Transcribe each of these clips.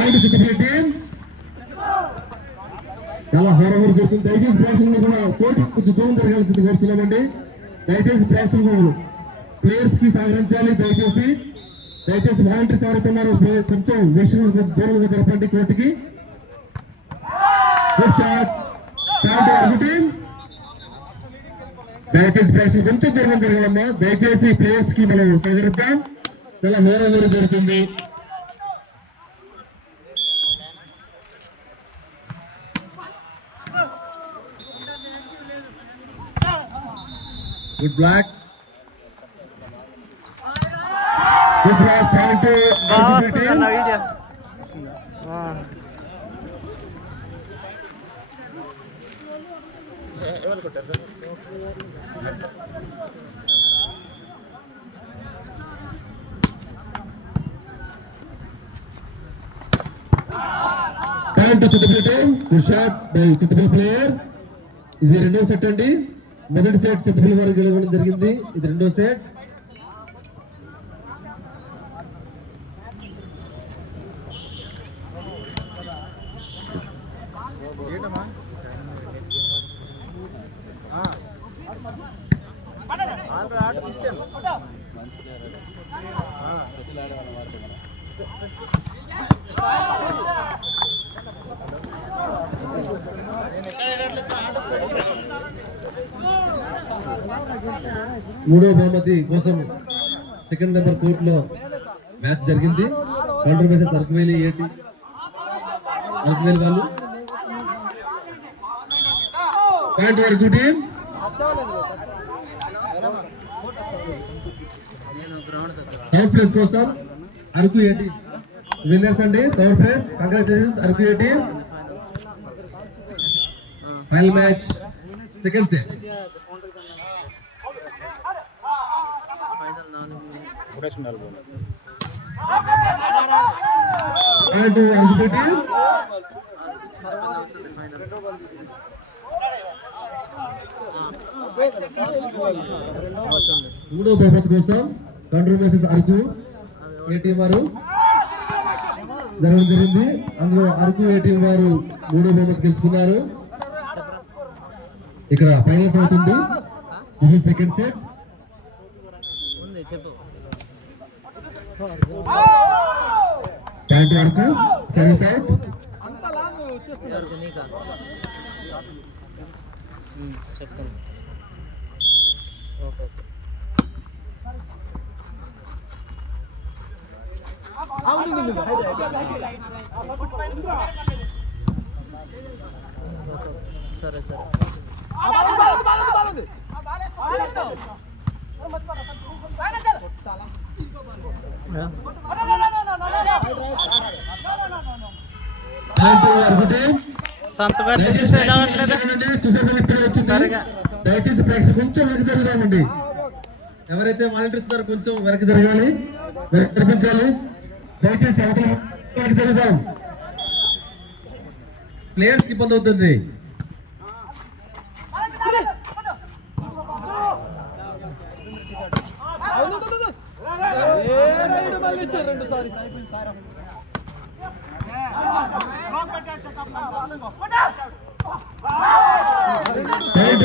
Point Chittapalli team. చాలా హోరాహోరు జరుగుతుంది. దయచేసి ప్రేక్షకులు కూడా కోర్టు కొంచెం దూరం జరగాల్సింది కోరుతున్నామండి. దయచేసి ప్రేక్షకులు ప్లేయర్స్ కి సహకరించాలి. దయచేసి వాలంటీర్స్ ఎవరైతే ఉన్నారో కొంచెం విషయం కొంచెం దూరంగా జరపండి కోర్టుకి. Good shot. Point team. దయచేసి ప్రేక్షకులు కొంచెం దూరంగా జరగాలమ్మా. దయచేసి ప్లేయర్స్ కి మనం సహకరిద్దాం. చాలా హోరాహోరు జరుగుతుంది. Good block. Good block. Point Chittapalli team. Good shot by Chittapalli player. ఇది రెండో సెట్ అండి. మొదటి సెట్ చిత్తపల్లి వారికి గెలవడం జరిగింది. ఇది రెండో సెట్. మూడో బహుమతి కోసం సెకండ్ నెంబర్ కోర్టులో మ్యాచ్ జరిగింది. కౌంటర్ బేసెస్ అరకువేలి వాళ్ళు. పాయింట్ వరకు టీం. థర్డ్ ప్లేస్ కోసం అరకు ఏటీ విన్నర్స్ అండి. Third place. కంగ్రాచులేషన్స్ అరకు ఏటీ. Final match second set. మూడో బహుమతి కోసం కంట్రోల్ బేసెస్ అరకు ఏటీఎం వారు జరగడం జరిగింది. అందులో అరకు ఏటీఎం వారు మూడో బహుమతి గెలుచుకున్నారు. ఇక్కడ ఫైనల్స్ అవుతుంది. This is second set. Point వరకు సర్వీస్ అవుట్. సరే సరే దయచేసి ప్రేక్షకులు కొంచెం వెనక్కి జరుగుదామండి. ఎవరైతే వాలంటీర్స్ ఉన్నారో కొంచెం వెనక్కి జరగాలి, జరిపించాలి. దయచేసి వెనక్కి జరుగుదాం. ప్లేయర్స్ కి ఇబ్బంది అవుతుంది.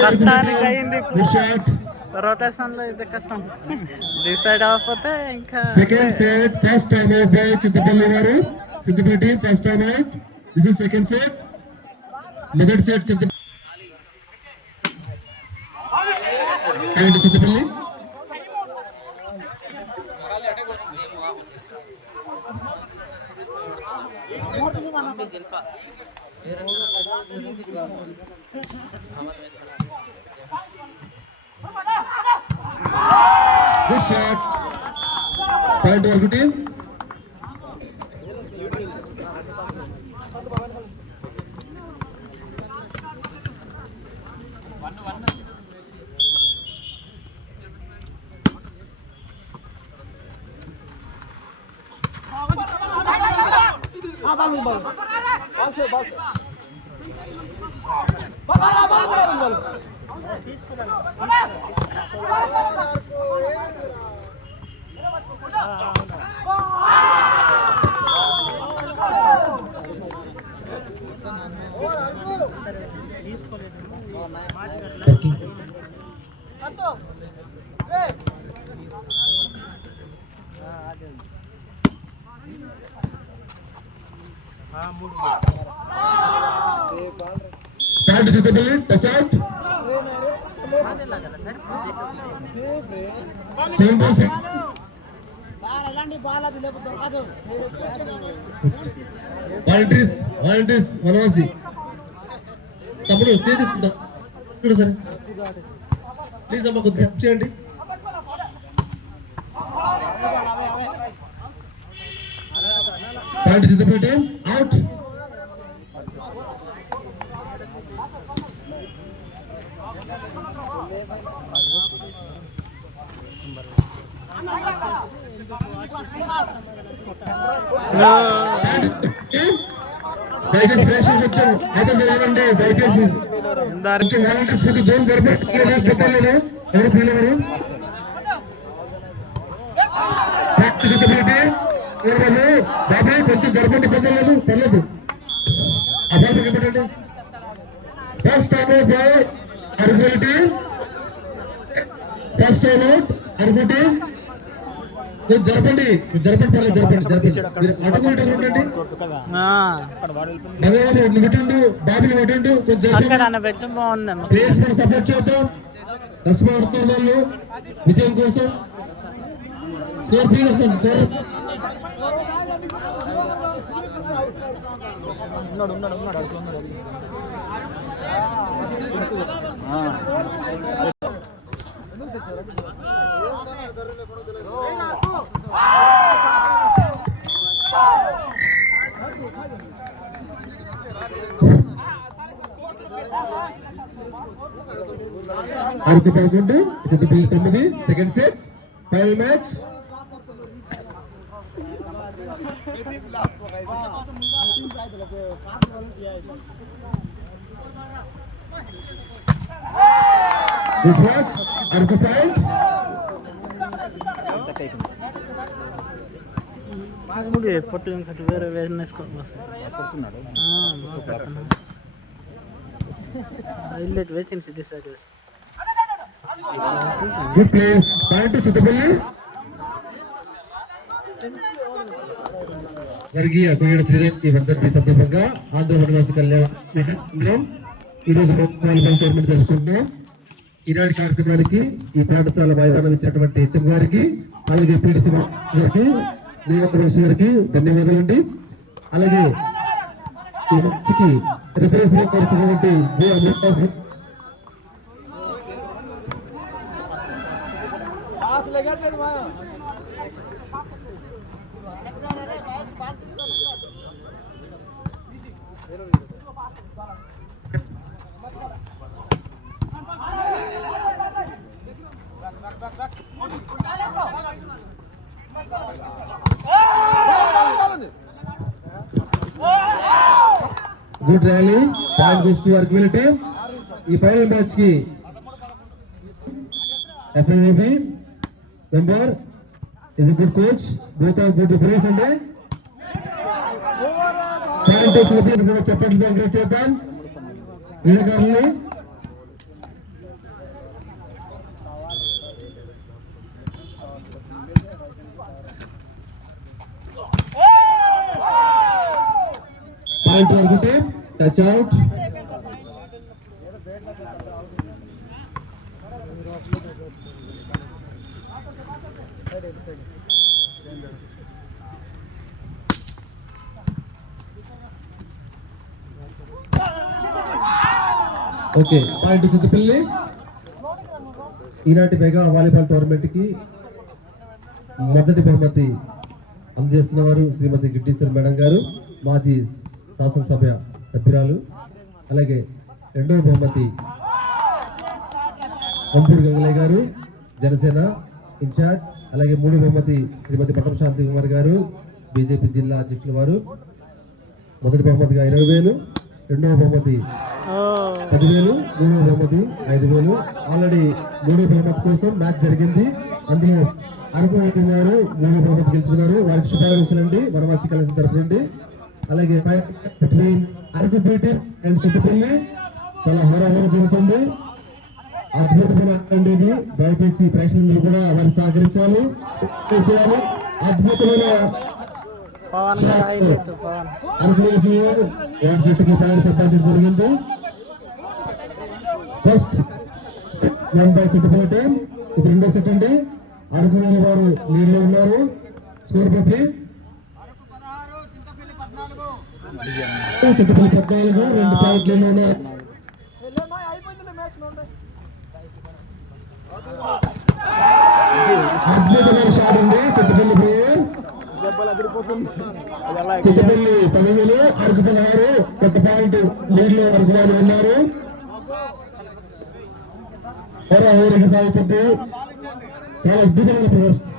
కష్టానికి అయింది రొటేషన్ లో ఇది కష్టం. డిసైడ్ అవ్వకపోతే ఇంకా second set first time out by Chittapalli వారు. Chittapalli team first time out. This is second set. మొదటి set Chittapalli. Good shot. Point to team. Point to the ball, touch out. Same ball, same. Volunteers Vanavasi తమ్ముడు సే తీసుకుందాం చూడు sir please అమ్మ కొద్దిగా help చేయండి. Point Siddipet out. దయచేసి ప్రేక్షకులు వచ్చాం అయితే జరగండి. దయచేసి వాలంటీర్స్ కొద్ది దూరం జరపలేదు ఎవరు ఫీల్ ఎవరు బాబాయ్ కొంచెం జరపండి పర్లేదు పర్లేదు. అబ్బాయి పెట్టండి. ఫస్ట్ టైం అవుట్ బాయ్ అరుగుటి. ఫస్ట్ టైం అవుట్ అరుగుటి. జరపండి పర్లేదు జరపండి మీరు అటుకు ఇటు ఉండండి. మగవాళ్ళు కొట్టిండు బాబుని కొట్టిండు కొంచెం ప్లేయర్స్ మనం సపోర్ట్ చేద్దాం. కష్టపడుతున్న వాళ్ళు విజయం కోసం స్కోర్ ప్లీజ్ వస్తుంది score. Araku 11 Chittapalli 9 second set final match. Good work Araku point. పొట్టు ఇంకటి వేరే వేసుకుంటున్నాడు హైలైట్ వేచింది డిసైడ్ చేసి good place point Chittapalli. వర్గీయ కోయడ Sridevi వర్ధంతి సందర్భంగా ఆంధ్ర వనవాసి కళ్యాణం ఈరోజు వాలీబాల్ టోర్నమెంట్ జరుపుకుంటున్నాం. ఈనాటి కార్యక్రమానికి ఈ పాఠశాల మైదానం ఇచ్చినటువంటి హెచ్ఎం గారికి అలాగే పీడిసి గారికి నియోజకవర్గ గారికి ధన్యవాదాలండి. అలాగే ఈ మంచికి రిప్రజెంట్ చేసినటువంటి జే Amrita good rally point goes to work team. ఈ ఫైనల్ మ్యాచ్ కి FIB member is a good coach both are good referees అండి. పాయింట్ వచ్చినప్పుడు కూడా చెప్పండి ఎంకరేజ్ చేద్దాం క్రీడాకారుల్ని. Point work team touch out. Okay point Chittapalli. ఈనాటి మెగా వాలీబాల్ టోర్నమెంట్ కి మొదటి బహుమతి అందజేస్తున్న వారు శ్రీమతి గిడ్డీశ్వరి మేడం గారు, మాజీ శాసనసభ సభ్యురాలు. అలాగే రెండవ బహుమతి కంపూర్ గంగలయ్య గారు, జనసేన ఇన్ఛార్జ్. అలాగే మూడో బహుమతి శ్రీమతి పట్టం శాంతి కుమార్ గారు, బీజేపీ జిల్లా అధ్యక్షుల వారు. మొదటి బహుమతిగా 20,000, రెండవ బహుమతి 10,000, మూడవ బహుమతి 5,000. ఆల్రెడీ మూడో బహుమతి కోసం మ్యాచ్ జరిగింది. అందులో అరకు గారు మూడో బహుమతి గెలుచుకున్నారు. వారికి శుభాకాంక్షలు అండి వనవాసి కళాశాల తరఫు నుండి. అలాగే అరకు బీటీ అండ్ చిత్తపల్లి చాలా హోరాహోరా జరుగుతుంది. అద్భుతమైన ఉండేది. దయచేసి ప్రేక్షకులందరూ కూడా వారిని సహకరించాలి, చేయాలి. అద్భుతమైన పవన్ గారు హైలైట్ పవన్. అనుకునేది వారి జట్టుకి పాయింట్స్ సంపాదించడం జరిగింది. First number Chintapalli team. ఇప్పుడు రెండో సెట్ అండి. అనుకునే వారు నీళ్ళు ఉన్నారు. స్కోర్ పట్టి చింతపల్లి 14, 2 పాయింట్లు ఉన్నారు. అద్భుతమైన షాట్ ఉంది Chintapalli player. Chintapalli 15, Araku 16, 1 point lead లో అరకు వారు ఉన్నారు. ఊరికి సాగుతుంది. చాలా అద్భుతమైన ప్రదర్శన.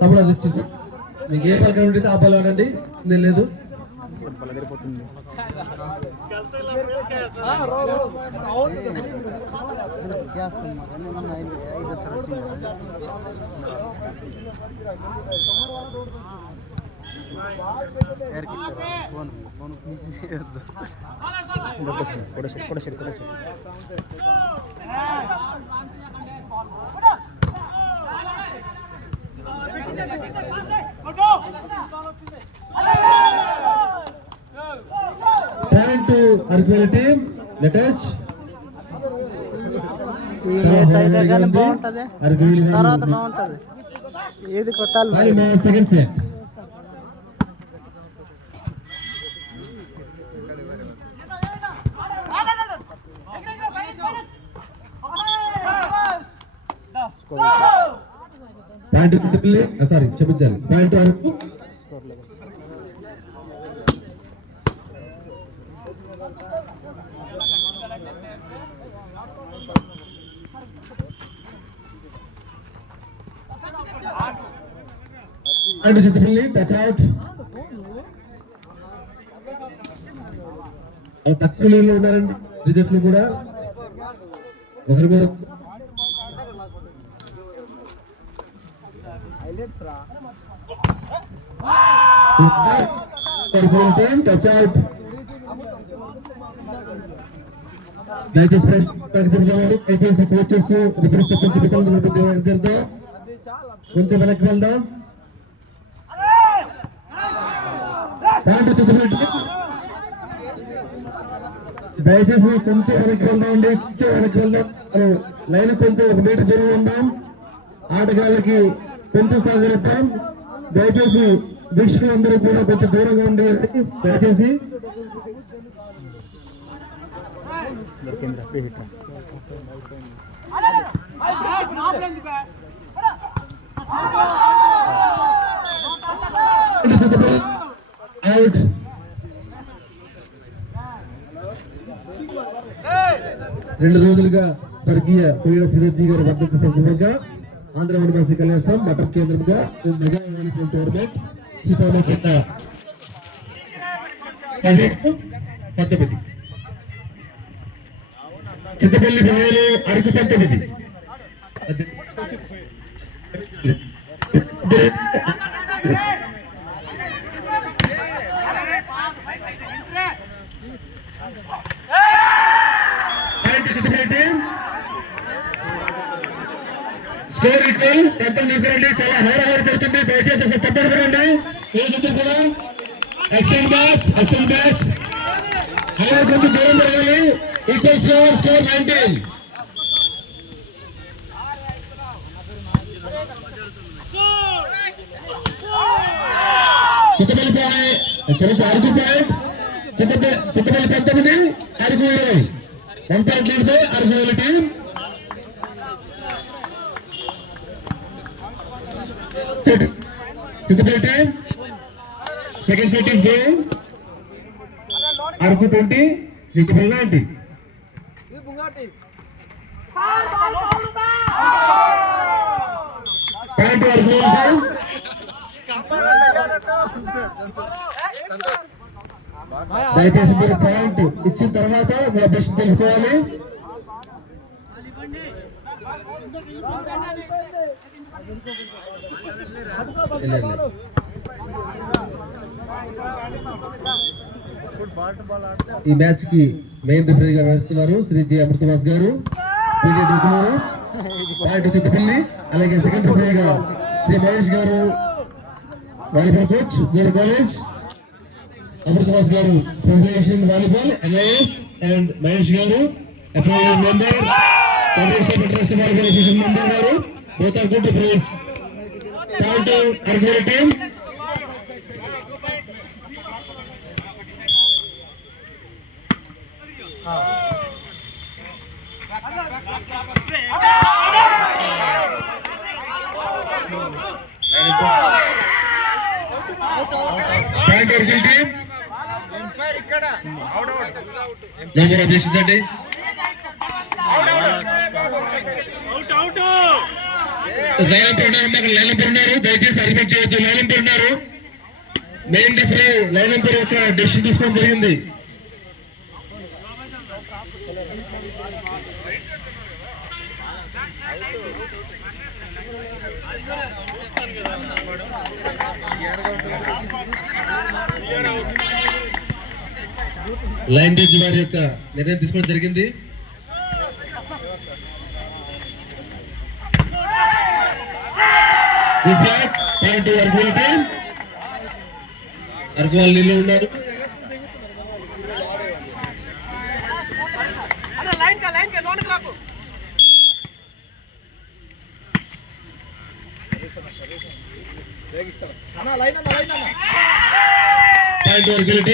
తమ్ముడు అది ఇచ్చేసి మీకు ఏ పలక ఉంటే ఆ పలు అనండి. నేను లేదు పాయింట్ అరకు టీం. లెటెస్ట్ బాగుంటది, తర్వాత బాగుంటది. ఏది కొట్టాలి second set. Point Chintapalli, sorry క్షమించాలి, point Araku. Point Chintapalli, touch out. తక్కువ నీళ్ళు ఉన్నారండి రిజెక్ట్లు కూడా. ఒకరి మీద టచ్ అవుట్. దయచేసి కోచెస్ రిఫరెన్స్ కొంచెం కొంచెం వెనక్కి వెళ్దాం. పాయింట్ చింతపల్లి. దయచేసి కొంచెం వెనక్కి వెళ్దాం అండి, కొంచెం వెనక్కి వెళ్దాం. లైన్ కొంచెం 1 మీటర్ దూరం ఉందాం. ఆటగాళ్ళకి కొంచెం సహకరిద్దాం. దయచేసి వీక్షకులందరూ కూడా కొంచెం దూరంగా ఉండేది. దయచేసి అవుట్. రెండు రోజులుగా స్వర్గీయ పోయిన శ్రీజీ గారి వర్ధంతి సందర్భంగా ఆంధ్ర వనవాసి కళ్యాణం మఠం కేంద్రంగా mega volleyball tournament 19 Chintapalli 15, Araku 19. Score equal. పెద్దలు నింపండి. చాలా హోరాహోరు పడుతుంది. దయచేసి సపోర్ట్ పడండి. ఏజెంట్ కూడా ఎక్సెల్ మ్యాచ్ అలా కొంచెం దూరం జరగాలి. Equal score 19. Chintapalli point, Araku point. Chintapalli 19, Araku 20. 1 point lead పై Araku team. Chintapalli team second set is going. Araku 20, Chintapalli 19. Point Araku. దయచేసి మీరు పాయింట్ ఇచ్చిన తర్వాత మీ అభ్యర్థి తెలుసుకోవాలి. ఈ మ్యాచ్ కి మెయిన్ రిఫరీగా వ్యవహరిస్తున్నారు శ్రీ జి అమృతవాస్ గారు, పీజే దుక్కునూరు, పాయింట్ చిత్తపల్లి. అలాగే second రిఫరీగా Shri Mahesh garu, volleyball coach గోడ college, Amritavas garu specialization volleyball NIS, and Mahesh garu FIA member, federation volleyball association member garu. Both are good referees. Point అర్గోల్ టీమ్. పాయింట్ అర్గోల్ టీమ్. నెంబర్ అభ్యర్థించండి. లైన్ ఉన్నారు, దయచేసి అర్గ్యుమెంట్ చేయొచ్చు. లైన్ ఉన్నారు. మెయిన్ రిఫరీ లైన్ యొక్క డెసిషన్ తీసుకోవడం జరిగింది. లైన్ జడ్జి వారి యొక్క నిర్ణయం తీసుకోవడం జరిగింది. అర్గవాల్ నీళ్ళు ఉన్నారు. పాయింట్ అర్గవాల్